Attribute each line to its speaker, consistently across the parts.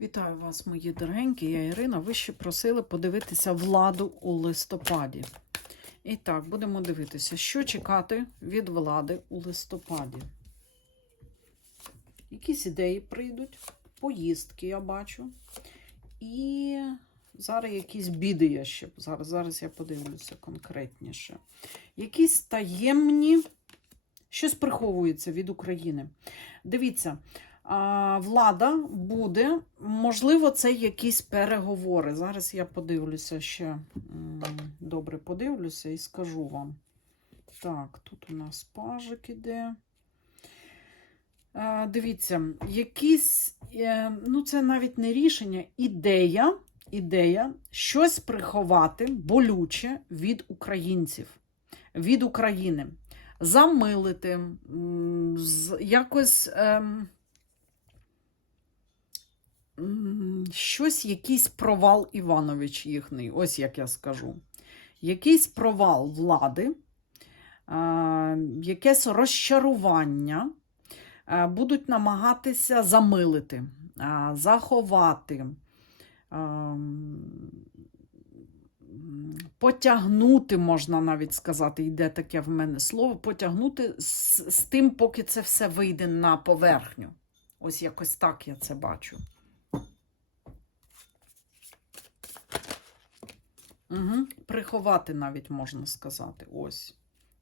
Speaker 1: Вітаю вас, мої дорогенькі. Я Ірина. Ви ще просили подивитися владу у листопаді. І так, будемо дивитися, що чекати від влади у листопаді. Якісь ідеї прийдуть, поїздки я бачу. І зараз якісь біди я ще. Зараз, зараз я подивлюся конкретніше. Якісь таємні, щось приховується від України. Дивіться. Влада буде, можливо, це якісь переговори. Зараз я подивлюся ще добре подивлюся і скажу вам. Так, тут у нас пажик іде. Дивіться, якісь, е, ну це навіть не рішення, ідея, ідея щось приховати болюче від українців, від України. Замилити, якось. Щось, якийсь провал Іванович їхній, ось як я скажу. Якийсь провал влади, якесь розчарування будуть намагатися замилити, заховати, потягнути, можна навіть сказати, йде таке в мене слово, потягнути з, з тим, поки це все вийде на поверхню. Ось якось так я це бачу. Угу. Приховати навіть можна сказати. Ось.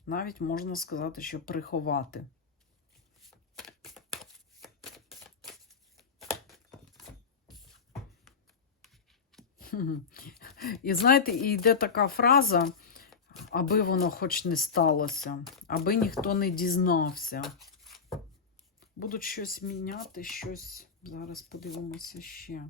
Speaker 1: Навіть можна сказати, що приховати. І знаєте, і йде така фраза, аби воно хоч не сталося, аби ніхто не дізнався. Будуть щось міняти, щось. Зараз подивимося ще.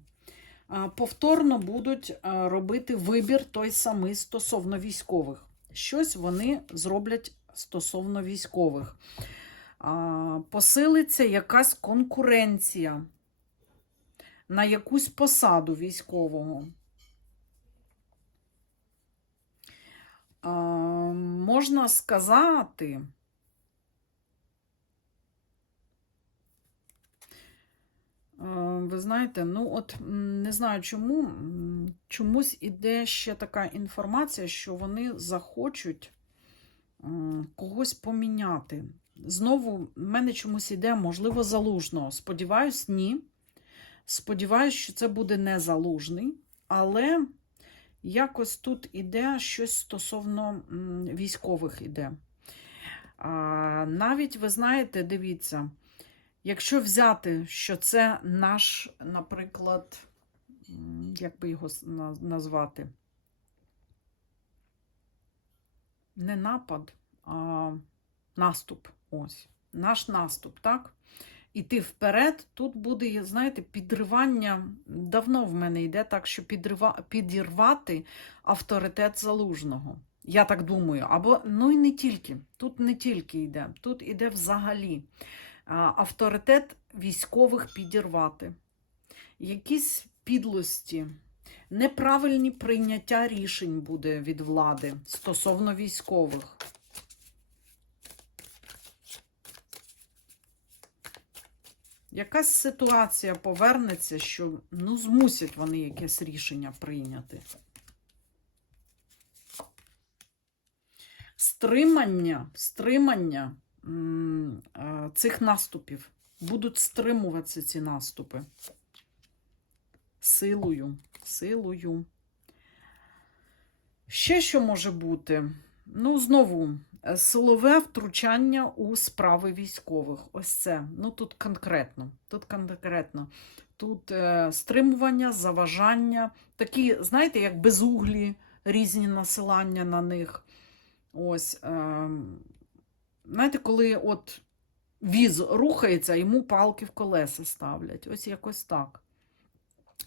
Speaker 1: А, Повторно будуть робити вибір той самий стосовно військових. Щось вони зроблять стосовно військових. Посилиться якась конкуренція на якусь посаду військового. Можна сказати. Ви знаєте, ну от не знаю чому, чомусь іде ще така інформація, що вони захочуть когось поміняти. Знову в мене чомусь іде, можливо, залужного. Сподіваюсь, ні. Сподіваюсь, що це буде не залужний, але якось тут іде щось стосовно військових іде. Навіть, ви знаєте, дивіться. Якщо взяти, що це наш, наприклад, як би його назвати? Не напад, а наступ. Ось. Наш наступ, так? Іти вперед, тут буде, знаєте, підривання. Давно в мене йде так, що підрива, підірвати авторитет залужного. Я так думаю. Або, ну і не тільки. Тут не тільки йде, тут іде взагалі авторитет військових підірвати, якісь підлості, неправильні прийняття рішень буде від влади стосовно військових. Якась ситуація повернеться, що ну, змусять вони якесь рішення прийняти. Стримання, стримання цих наступів. Будуть стримуватися ці наступи. Силою, силою. Ще що може бути? Ну, знову, е, силове втручання у справи військових. Ось це. Ну, тут конкретно. Тут конкретно. Тут е, стримування, заважання, такі, знаєте, як безуглі, різні насилання на них. Ось. Е, знаєте, коли от віз рухається, йому палки в колеса ставлять. Ось якось так.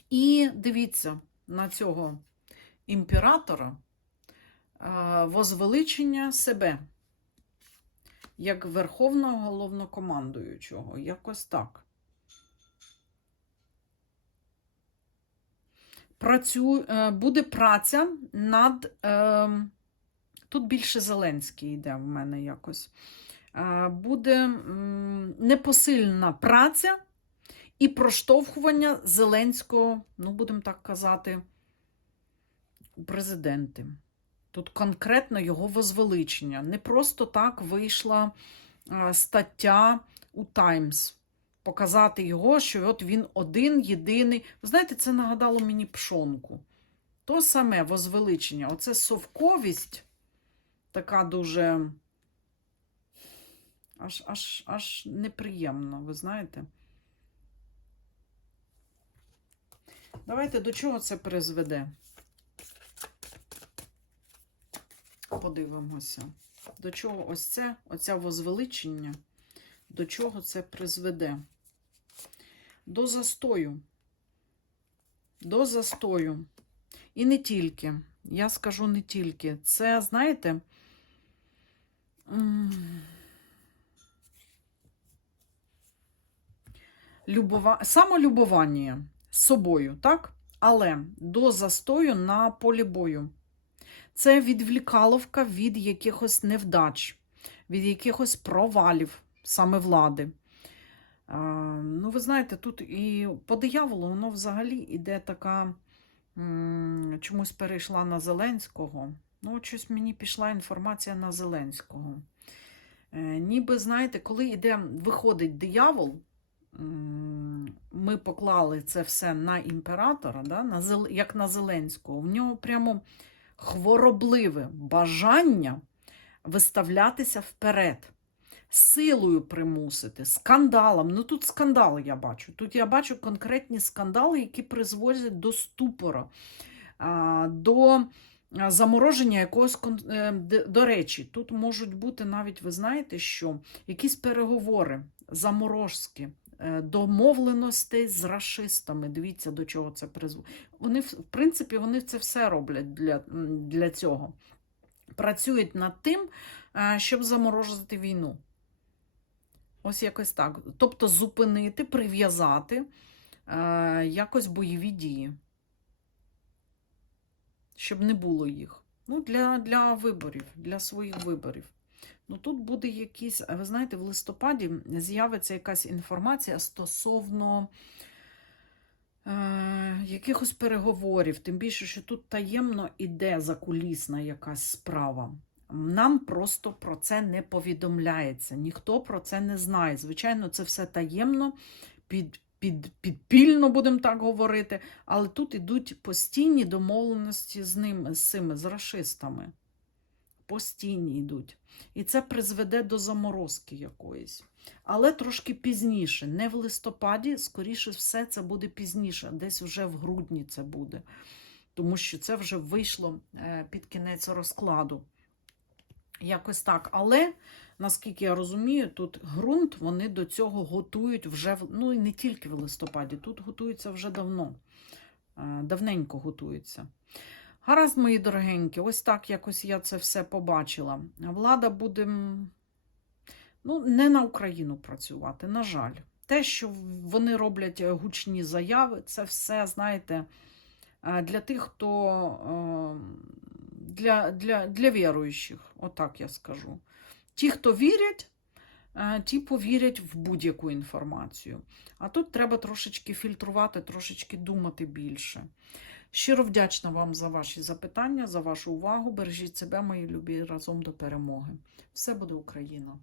Speaker 1: І дивіться на цього імператора е, возвеличення себе як верховного головнокомандуючого. Якось так. Працю... е, Буде праця над. Е, Тут більше Зеленський йде в мене якось. Буде непосильна праця і проштовхування Зеленського, ну, будемо так казати, у президенти. Тут конкретно його возвеличення. Не просто так вийшла стаття у Таймс. Показати його, що от він один, єдиний. Ви знаєте, це нагадало мені пшонку. То саме возвеличення. Оце совковість, така дуже аж, аж, аж неприємно, ви знаєте. Давайте до чого це призведе? Подивимося. До чого ось це, оця возвеличення, до чого це призведе? До застою. До застою. І не тільки. Я скажу не тільки. Це, знаєте, любова... самолюбування з собою, так? Але до застою на полі бою. Це відвлікаловка від якихось невдач, від якихось провалів саме влади. Ну, ви знаєте, тут і по дияволу воно взагалі іде така, чомусь перейшла на Зеленського. Ну, щось мені пішла інформація на Зеленського. Е, ніби, знаєте, коли йде, виходить диявол, ми поклали це все на імператора, да, на, як на Зеленського. В нього прямо хворобливе бажання виставлятися вперед, силою примусити, скандалом. Ну тут скандали я бачу. Тут я бачу конкретні скандали, які призводять до ступора, до замороження якогось е, до речі, тут можуть бути навіть, ви знаєте, що якісь переговори заморозки. е, Домовленостей з рашистами. Дивіться, до чого це призводить. Вони, в в принципі, вони це все роблять для, для цього. Працюють над тим, е, щоб заморозити війну. Ось якось так. Тобто зупинити, прив'язати е, якось бойові дії, щоб не було їх. Ну, для, для виборів, для своїх виборів. Ну, тут буде якісь, ви знаєте, в листопаді з'явиться якась інформація стосовно е, якихось переговорів, тим більше, що тут таємно іде закулісна якась справа. Нам просто про це не повідомляється, ніхто про це не знає. Звичайно, це все таємно, під, під, підпільно, будемо так говорити, але тут ідуть постійні домовленості з ними, з цими, з рашистами. Постійні йдуть. І це призведе до заморозки якоїсь. Але трошки пізніше, не в листопаді, скоріше все, це буде пізніше, десь вже в грудні це буде. Тому що це вже вийшло е, під кінець розкладу. Якось так. Але, наскільки я розумію, тут ґрунт вони до цього готують вже, ну і не тільки в листопаді, тут готуються вже давно. Е, Давненько готуються. Гаразд, мої дорогенькі, ось так якось я це все побачила. Влада буде ну, не на Україну працювати, на жаль. Те, що вони роблять е, гучні заяви, це все, знаєте, е, для тих, хто для, для, для віруючих, отак я скажу. Ті, хто вірять, е, ті повірять в будь-яку інформацію. А тут треба трошечки фільтрувати, трошечки думати більше. Щиро вдячна вам за ваші запитання, за вашу увагу. Бережіть себе, мої любі, разом до перемоги. Все буде Україна!